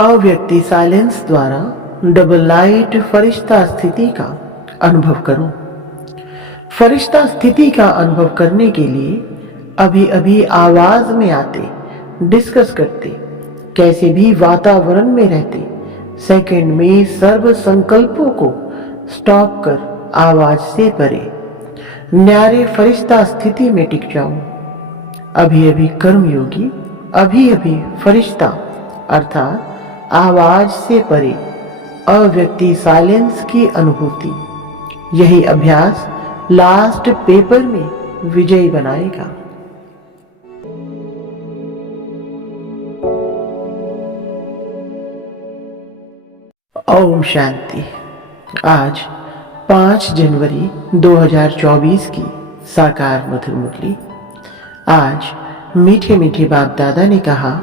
अव्यक्ति silence द्वारा double light फरिश्ता स्थिति का अनुभव करो। फरिश्ता स्थिति का अनुभव करने के लिए अभी अभी आवाज में आते, डिस्कस करते, कैसे भी वातावरण में रहते, सेकंड में सर्व संकल्पों को स्टॉप कर आवाज से परे न्यारे फरिश्ता स्थिति में टिक जाओ। अभी अभी कर्मयोगी, अभी अभी फरिश्ता अर्थात आवाज से परे अव्यक्ति साइलेंस की अनुभूति। यही अभ्यास लास्ट पेपर में विजयी बनाएगा। ओम शांति। आज 5 जनवरी 2024 की साकार मधुर मुरली। आज मीठे मीठे बाप दादा ने कहा,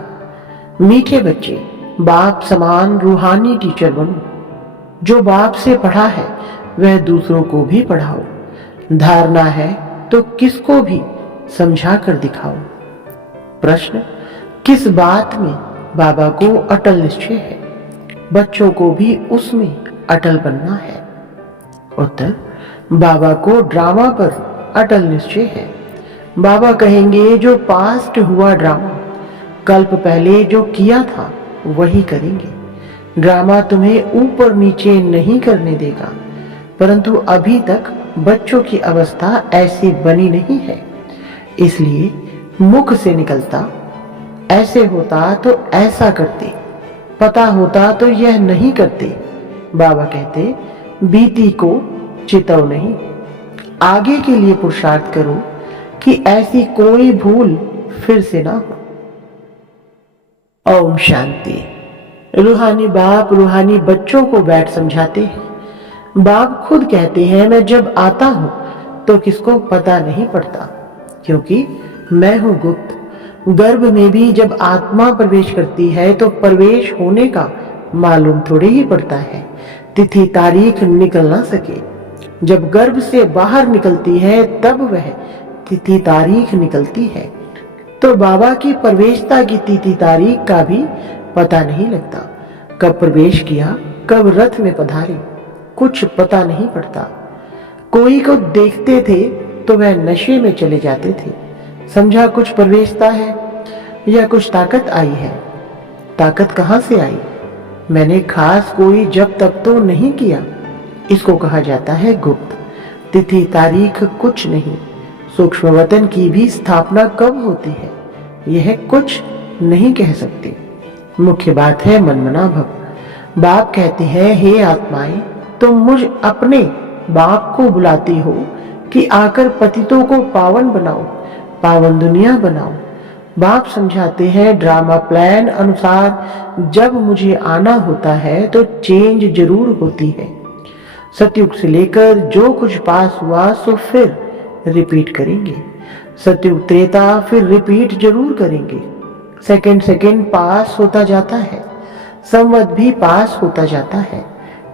मीठे बच्चे बाप समान रूहानी टीचर बनो। जो बाप से पढ़ा है वह दूसरों को भी पढ़ाओ। धारणा है तो किसको भी समझा कर दिखाओ। प्रश्न, किस बात में बाबा को अटल निश्चय है? बच्चों को भी उसमें अटल बनना है। उत्तर, बाबा को ड्रामा पर अटल निश्चय है। बाबा कहेंगे जो पास्ट हुआ ड्रामा, कल्प पहले जो किया था वही करेंगे। ड्रामा तुम्हें ऊपर नीचे नहीं करने देगा, परंतु अभी तक बच्चों की अवस्था ऐसी बनी नहीं है, इसलिए मुख से निकलता ऐसे होता तो ऐसा करते, पता होता तो यह नहीं करते। बाबा कहते, बीती को चिताओ नहीं, आगे के लिए पुरुषार्थ करो कि ऐसी कोई भूल फिर से ना हो। ओम शांति। रूहानी बाप रूहानी बच्चों को बैठ समझाते हैं। बाप खुद कहते हैं, मैं जब आता हूं तो किसको पता नहीं पड़ता, क्योंकि मैं हूं गुप्त। गर्भ में भी जब आत्मा प्रवेश करती है तो प्रवेश होने का मालूम थोड़े ही पड़ता है, तिथि तारीख निकल ना सके। जब गर्भ से बाहर निकलती है तब वह तिथि तारीख निकलती है। तो बाबा की प्रवेशता की तिथि तारीख का भी पता नहीं लगता। कब प्रवेश किया, कब रथ में पधारे, कुछ पता नहीं पड़ता। कोई को देखते थे तो वह नशे में चले जाते थे, समझा कुछ प्रवेशता है या कुछ ताकत आई है। ताकत कहां से आई? मैंने खास कोई जब तब तो नहीं किया। इसको कहा जाता है गुप्त। तिथि तारीख कुछ नहीं। सूक्ष्म वतन की भी स्थापना कब होती है यह कुछ नहीं कह सकते। मुख्य बात है मनमना भव। बाप कहते हैं, हे आत्माएं, तुम मुझ अपने बाप को बुलाती हो कि आकर पतितों को पावन बनाओ, पावन दुनिया बनाओ। बाप समझाते हैं, ड्रामा प्लान अनुसार जब मुझे आना होता है तो चेंज जरूर होती है। सतयुग से लेकर जो कुछ पास हुआ सो फिर रिपीट करेंगे। सतयुग त्रेता फिर रिपीट जरूर करेंगे। सेकंड पास होता जाता है, संवत भी पास होता जाता है।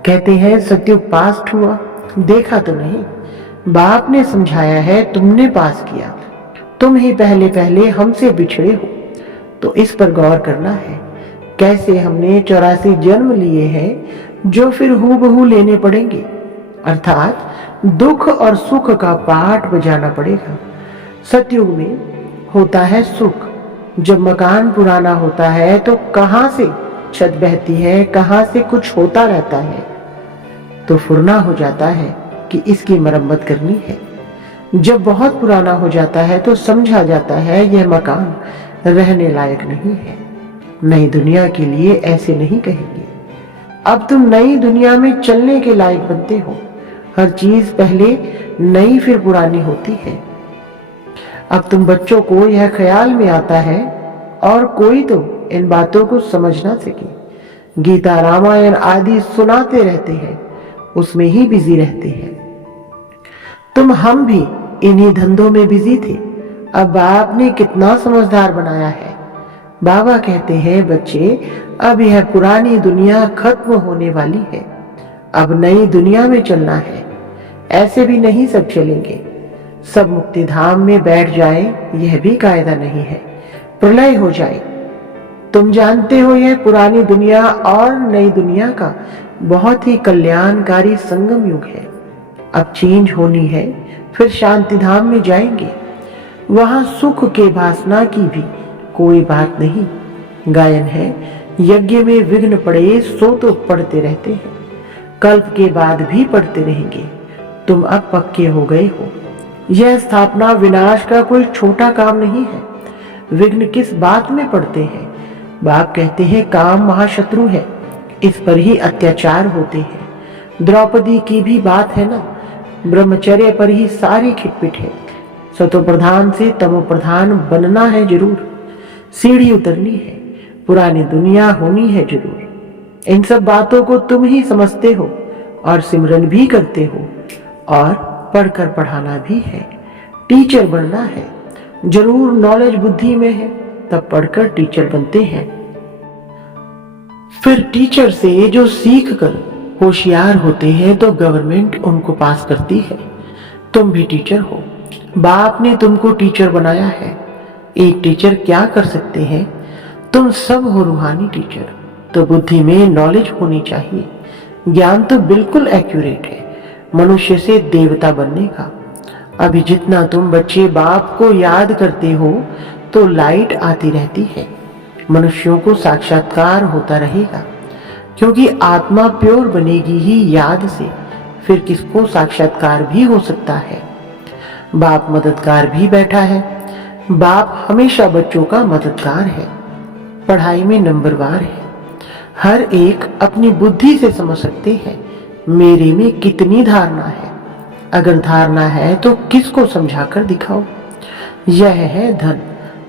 कहते हैं सतयुग पास्ट हुआ, देखा तो नहीं। बाप ने समझाया है, तुमने पास किया, तुम ही पहले पहले हमसे बिछड़े हो, तो इस पर गौर करना है। कैसे हमने 84 जन्म लिए हैं जो फिर हूबहू लेने पड़ेंगे, अर्थात दुख और सुख का पाठ बजाना पड़ेगा। सतयुग में होता है सुख। जब मकान पुराना होता है तो कहां से छत बहती है, कहां से कुछ होता रहता है, तो फुरना हो जाता है कि इसकी मरम्मत करनी है। जब बहुत पुराना हो जाता है तो समझा जाता है यह मकान रहने लायक नहीं है। नई दुनिया के लिए ऐसे नहीं कहेंगे। अब तुम नई दुनिया में चलने के लायक बनते हो। हर चीज पहले नई फिर पुरानी होती है। अब तुम बच्चों को यह ख्याल में आता है और कोई तो इन बातों को समझ ना सके। गीता रामायण आदि सुनाते रहते हैं, उसमें ही बिजी रहते हैं। हम भी इन्हीं धंधों में बिजी थे। अब बाप ने कितना समझदार बनाया है। बाबा कहते हैं, बच्चे अब यह पुरानी दुनिया खत्म होने वाली है, अब नई दुनिया में चलना है। ऐसे भी नहीं सब चलेंगे। सब मुक्ति धाम में बैठ जाए यह भी कायदा नहीं है। प्रलय हो जाए तुम जानते हो यह पुरानी दुनिया और नई दुनिया का बहुत ही कल्याणकारी संगम युग है। अब चेंज होनी है, फिर शांति धाम में जाएंगे। वहां सुख के वासना की भी कोई बात नहीं। गायन है, यज्ञ में विघ्न पड़े सो तो पढ़ते रहते हैं, कल्प के बाद भी पढ़ते रहेंगे। तुम अब पक्के हो गए हो। यह स्थापना विनाश का कोई छोटा काम नहीं है। विघ्न किस बात में पड़ते हैं? बाप कहते हैं काम महाशत्रु है, इस पर ही अत्याचार होते हैं। द्रौपदी की भी बात है ना, ब्रह्मचर्य पर ही सारी खिटपिट है। सतो प्रधान से तमो प्रधान बनना है जरूर, सीढ़ी उतरनी है, पुरानी दुनिया होनी है जरूर। इन सब बातों को तुम ही समझते हो और सिमरन भी करते हो, और पढ़कर पढ़ाना भी है। टीचर बनना है जरूर, नॉलेज बुद्धि में है, तब पढ़कर टीचर बनते हैं। फिर टीचर से जो सीख कर होशियार होते हैं तो गवर्नमेंट उनको पास करती है। तुम भी टीचर हो, बाप ने तुमको टीचर बनाया है। एक टीचर क्या कर सकते हैं? तुम सब हो रूहानी टीचर, तो बुद्धि में नॉलेज होनी चाहिए। ज्ञान तो बिल्कुल एक्यूरेट है मनुष्य से देवता बनने का। अभी जितना तुम बच्चे बाप को याद करते हो तो लाइट आती रहती है, मनुष्यों को साक्षात्कार होता रहेगा, क्योंकि आत्मा प्योर बनेगी ही याद से। फिर किसको साक्षात्कार भी हो सकता है। बाप मददगार भी बैठा है। बाप हमेशा बच्चों का मददगार है, पढ़ाई में नंबरवार है। हर एक अपनी बुद्धि से समझ सकते हैं मेरे में कितनी धारणा है। अगर धारणा है तो किसको समझाकर दिखाओ। यह है धन।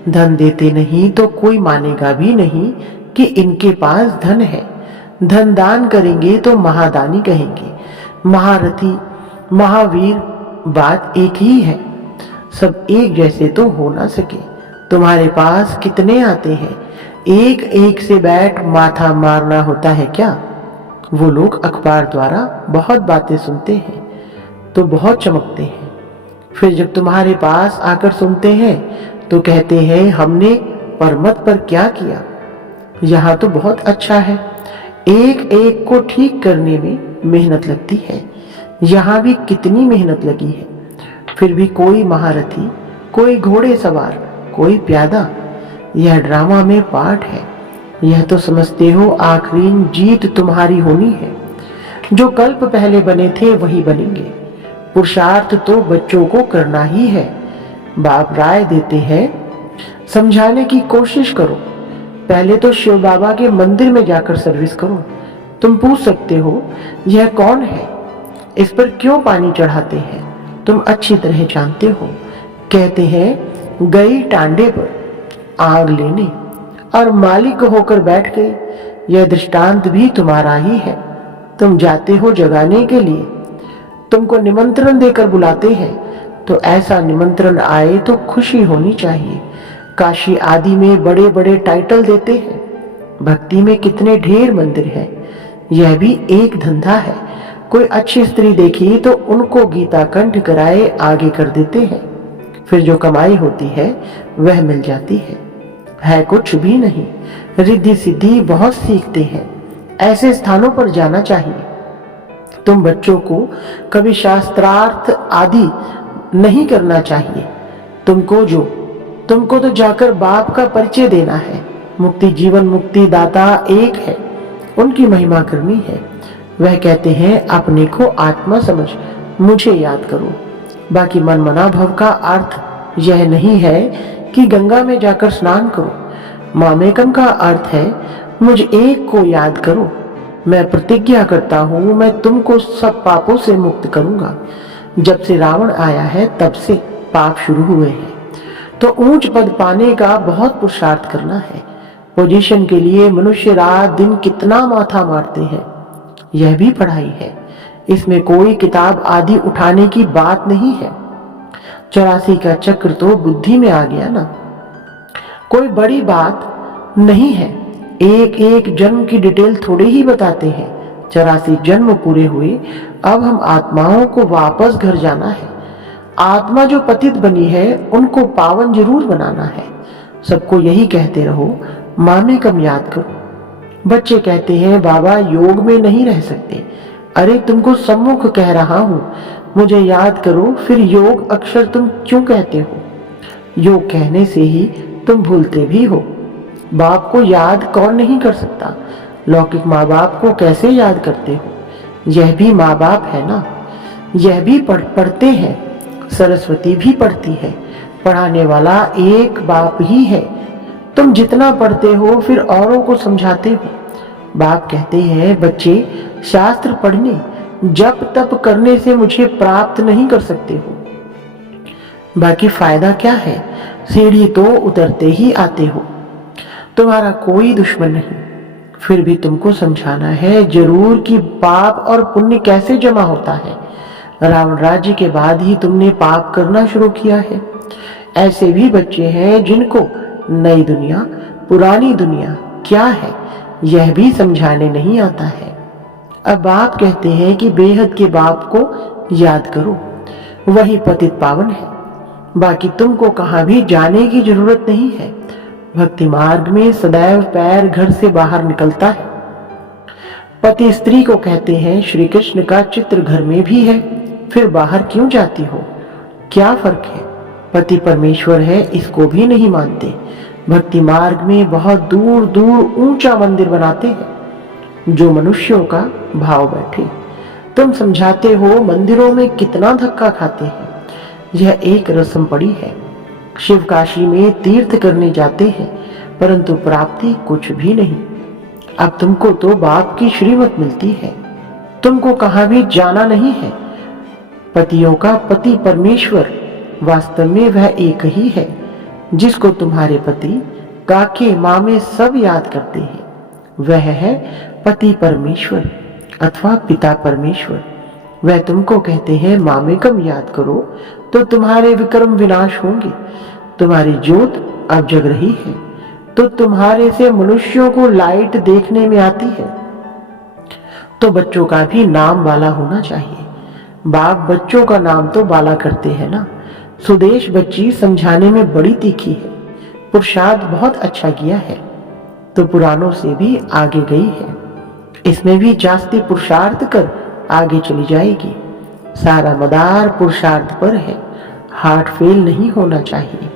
धन देते नहीं तो कोई मानेगा भी नहीं कि इनके पास धन है। धन दान करेंगे तो महादानी कहेंगे, महारथी, महावीर, बात एक ही है। सब एक जैसे तो हो ना सके। तुम्हारे पास कितने आते हैं, एक एक से बैठ माथा मारना होता है क्या? वो लोग अखबार द्वारा बहुत बातें सुनते हैं तो बहुत चमकते हैं, फिर जब तुम्हारे पास आकर सुनते हैं तो कहते हैं हमने परमत पर क्या किया। यहाँ तो बहुत अच्छा है, एक एक को ठीक करने में मेहनत लगती है। यहाँ भी कितनी मेहनत लगी है, फिर भी कोई महारथी, कोई घोड़े सवार, कोई प्यादा। यह ड्रामा में पार्ट है। यह तो समझते हो आखिरी जीत तुम्हारी होनी है। जो कल्प पहले बने थे वही बनेंगे। पुरुषार्थ तो बच्चों को करना ही है। बाप राय देते हैं समझाने की कोशिश करो। पहले तो शिव बाबा के मंदिर में जाकर सर्विस करो। तुम पूछ सकते हो यह कौन है, इस पर क्यों पानी चढ़ाते हैं? तुम अच्छी तरह जानते हो। कहते हैं गई टांडे पर आग लेने और मालिक होकर बैठ गई। यह दृष्टांत भी तुम्हारा ही है। तुम जाते हो जगाने के लिए, तुमको निमंत्रण देकर बुलाते हैं, तो ऐसा निमंत्रण आए तो खुशी होनी चाहिए। काशी आदि में बड़े बड़े टाइटल देते हैं, भक्ति में कितने ढेर मंदिर हैं। यह भी एक धंधा है। कोई अच्छी स्त्री देखी तो उनको गीता कंठ कराए आगे कर देते हैं, फिर जो कमाई होती है वह मिल जाती है कुछ भी नहीं। रिद्धि सिद्धि बहुत सीखते हैं, ऐसे स्थानों पर जाना चाहिए। तुम बच्चों को कभी शास्त्रार्थ आदि नहीं करना चाहिए। तुमको तो जाकर बाप का परिचय देना है। मुक्ति जीवन मुक्ति दाता एक है, उनकी महिमा करनी है। वह कहते हैं अपने को आत्मा समझ मुझे याद करो। बाकी मन मना भव का अर्थ यह नहीं है कि गंगा में जाकर स्नान करो। मामेकम का अर्थ है मुझ एक को याद करो। मैं प्रतिज्ञा करता हूं मैं तुमको सब पापों से मुक्त करूंगा। जब से रावण आया है तब से पाप शुरू हुए हैं, तो ऊंच पद पाने का बहुत पुरुषार्थ करना है। पोजीशन के लिए मनुष्य रात दिन कितना माथा मारते हैं। यह भी पढ़ाई है, इसमें कोई किताब आदि उठाने की बात नहीं है। 84 का चक्र तो बुद्धि में आ गया ना, कोई बड़ी बात नहीं है। एक एक जन्म की डिटेल थोड़े ही बताते हैं। 84 जन्म पूरे हुए, अब हम आत्माओं को वापस घर जाना है। आत्मा जो पतित बनी है उनको पावन जरूर बनाना है। सबको यही कहते रहो माँ में कम याद करो। बच्चे कहते हैं बाबा योग में नहीं रह सकते। अरे तुमको सम्मुख कह रहा हूं, मुझे याद करो। फिर योग अक्षर तुम क्यों कहते हो? योग कहने से ही तुम भूलते भी हो। बाप को याद कौन नहीं कर सकता? लौकिक माँ बाप को कैसे याद करते हो? यह भी माँ बाप है ना, यह भी पढ़ते हैं। सरस्वती भी पढ़ती है, पढ़ाने वाला एक बाप ही है। तुम जितना पढ़ते हो फिर औरों को समझाते हो। बाप कहते हैं बच्चे शास्त्र पढ़ने जप तप करने से मुझे प्राप्त नहीं कर सकते हो। बाकी फायदा क्या है? सीढ़ी तो उतरते ही आते हो। तुम्हारा कोई दुश्मन नहीं। फिर भी तुमको समझाना है जरूर कि पाप और पुण्य कैसे जमा होता है। रावण राज्य के बाद ही तुमने पाप करना शुरू किया है। ऐसे भी बच्चे हैं जिनको नई दुनिया पुरानी दुनिया क्या है यह भी समझाने नहीं आता है। अब बाप कहते हैं कि बेहद के बाप को याद करो, वही पतित पावन है। बाकी तुमको कहां भी जाने की जरूरत नहीं है। भक्ति मार्ग में सदैव पैर घर से बाहर निकलता है। पति स्त्री को कहते हैं श्री कृष्ण का चित्र घर में भी है, फिर बाहर क्यों जाती हो? क्या फर्क है? पति परमेश्वर है इसको भी नहीं मानते। भक्ति मार्ग में बहुत दूर दूर ऊंचा मंदिर बनाते हैं जो मनुष्यों का भाव बैठे। तुम समझाते हो मंदिरों में कितना धक्का खाते हैं। यह एक रस्म पड़ी है। शिव काशी में तीर्थ करने जाते हैं परंतु प्राप्ति कुछ भी नहीं। अब तुमको तो बाप की श्रीमत मिलती है, तुमको कहां भी जाना नहीं है। पतियों का पति परमेश्वर वास्तव में वह एक ही है जिसको तुम्हारे पति काके मामे सब याद करते हैं। वह है पति परमेश्वर अथवा पिता परमेश्वर। वह तुमको कहते हैं मामे कम याद करो तो तुम्हारे विक्रम विनाश होंगे। तुम्हारी ज्योत अब जग रही है तो तुम्हारे से मनुष्यों को लाइट देखने में आती है। तो बच्चों का भी नाम वाला होना चाहिए। बाप बच्चों का नाम तो बाला करते हैं ना। सुदेश बच्ची समझाने में बड़ी तीखी है, पुरुषार्थ बहुत अच्छा किया है तो पुरानों से भी आगे गई है। इसमें भी जास्ती पुरुषार्थ कर आगे चली जाएगी। सारा मदार पुरुषार्थ पर है। हार्ट फेल नहीं होना चाहिए।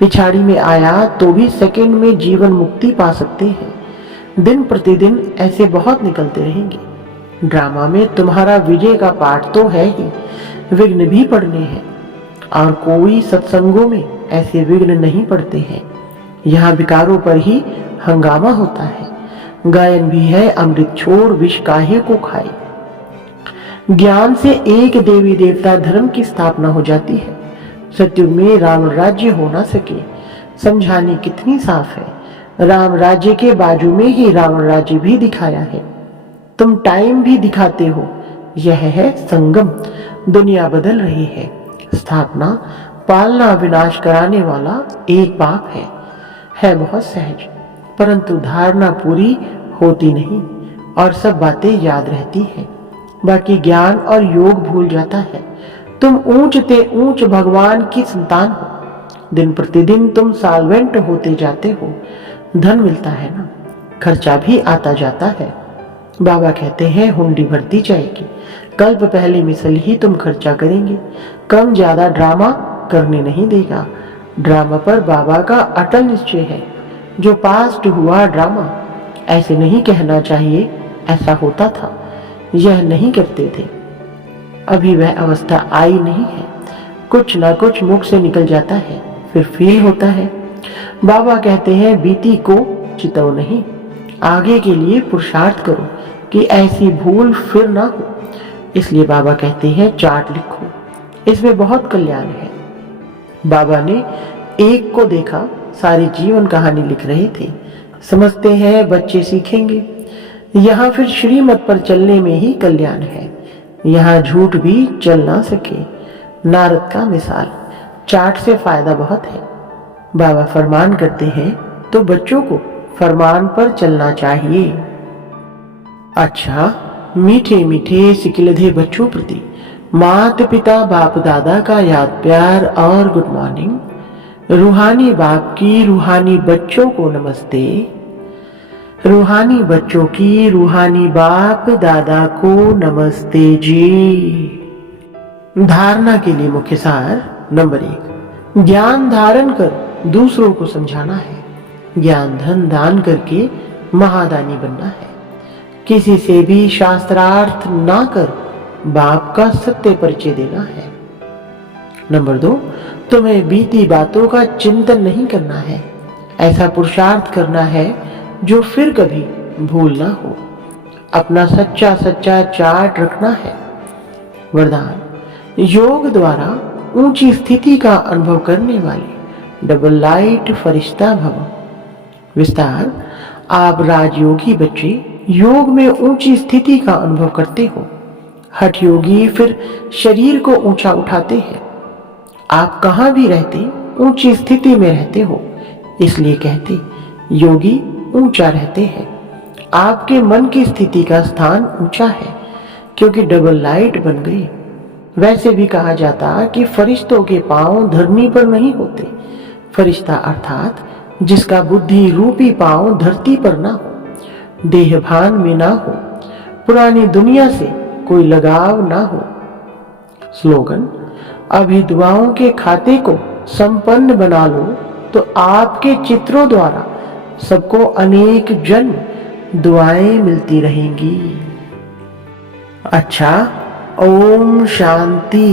पिछाड़ी में आया तो भी सेकंड में जीवन मुक्ति पा सकते हैं। दिन प्रतिदिन ऐसे बहुत निकलते रहेंगे। ड्रामा में तुम्हारा विजय का पाठ तो है ही, विघ्न भी पड़ने हैं और कोई सत्संगों में ऐसे विघ्न नहीं पड़ते हैं। यहाँ विकारों पर ही हंगामा होता है। गायन भी है अमृत छोड़ विष काहे को खाए। ज्ञान से एक देवी देवता धर्म की स्थापना हो जाती है। सतयुग में राम राज्य हो ना सके, समझाने कितनी साफ है। राम राज्य के बाजू में ही रावण राज्य भी दिखाया है। तुम टाइम भी दिखाते हो। यह है संगम। दुनिया बदल रही है। स्थापना पालना विनाश कराने वाला एक बाप है बहुत सहज, परंतु धारणा पूरी होती नहीं और सब बातें याद रहती हैं। बाकी ज्ञान और योग भूल जाता है। तुम ऊंचते ऊंच भगवान की संतान हो। दिन प्रतिदिन तुम साल्वेंट होते जाते हो। धन मिलता है ना, खर्चा भी आता जाता है। बाबा कहते हैं हुंडी भरती जाएगी। कल्प पहले मिसल ही तुम खर्चा करेंगे। कम ज्यादा ड्रामा करने नहीं देगा। ड्रामा पर बाबा का अटल निश्चय है। जो पास्ट हुआ ड्रामा, ऐसे नहीं कहना चाहिए ऐसा होता था, यह नहीं करते थे। अभी वह अवस्था आई नहीं है। कुछ ना कुछ मुख से निकल जाता है, फिर फील होता है। बाबा कहते हैं बीती को चितो नहीं, आगे के लिए पुरुषार्थ करो कि ऐसी भूल फिर ना हो। इसलिए बाबा कहते हैं चार्ट लिखो, इसमें बहुत कल्याण है। बाबा ने एक को देखा, सारी जीवन कहानी लिख रहे थे। समझते हैं बच्चे सीखेंगे। यहाँ फिर श्रीमत पर चलने में ही कल्याण है। यहाँ झूठ भी चल ना सके। नारद का मिसाल, चार्ट से फायदा बहुत है। बाबा फरमान करते हैं तो बच्चों को फरमान पर चलना चाहिए। अच्छा, मीठे मीठे सिकिलधे बच्चों प्रति माता पिता बाप दादा का याद प्यार और गुड मॉर्निंग। रूहानी बाप की रूहानी बच्चों को नमस्ते। रूहानी बच्चों की रूहानी बाप दादा को नमस्ते जी। धारणा के लिए मुख्य सार नंबर 1, ज्ञान धारण कर दूसरों को समझाना है। ज्ञान धन दान करके महादानी बनना है। किसी से भी शास्त्रार्थ ना कर बाप का सत्य परिचय देना है। नंबर 2, तुम्हें बीती बातों का चिंतन नहीं करना है। ऐसा पुरुषार्थ करना है जो फिर कभी भूल ना हो। अपना सच्चा सच्चा चार्ट रखना है। वरदान, योग द्वारा ऊंची स्थिति का अनुभव करने वाले डबल लाइट फरिश्ता भव। विस्तार, आप राजयोगी बच्चे योग में ऊंची स्थिति का अनुभव करते हो। हठ योगी फिर शरीर को ऊंचा उठाते हैं। आप कहां भी रहते ऊंची स्थिति में रहते हो, इसलिए कहते योगी ऊंचा रहते हैं। आपके मन की स्थिति का स्थान ऊंचा है क्योंकि डबल लाइट बन गई। वैसे भी कहा जाता कि फरिश्तों के पांव धरनी पर नहीं होते। फरिश्ता अर्थात जिसका बुद्धि रूपी पांव धरती पर ना हो, देहभान में ना हो, पुरानी दुनिया से कोई लगाव ना हो। स्लोगन, अभी दुआओं के खाते को संपन्न बना लो तो आपके चित्रों द्वारा सबको अनेक जन्म दुआएं मिलती रहेंगी। अच्छा, ओम शांति।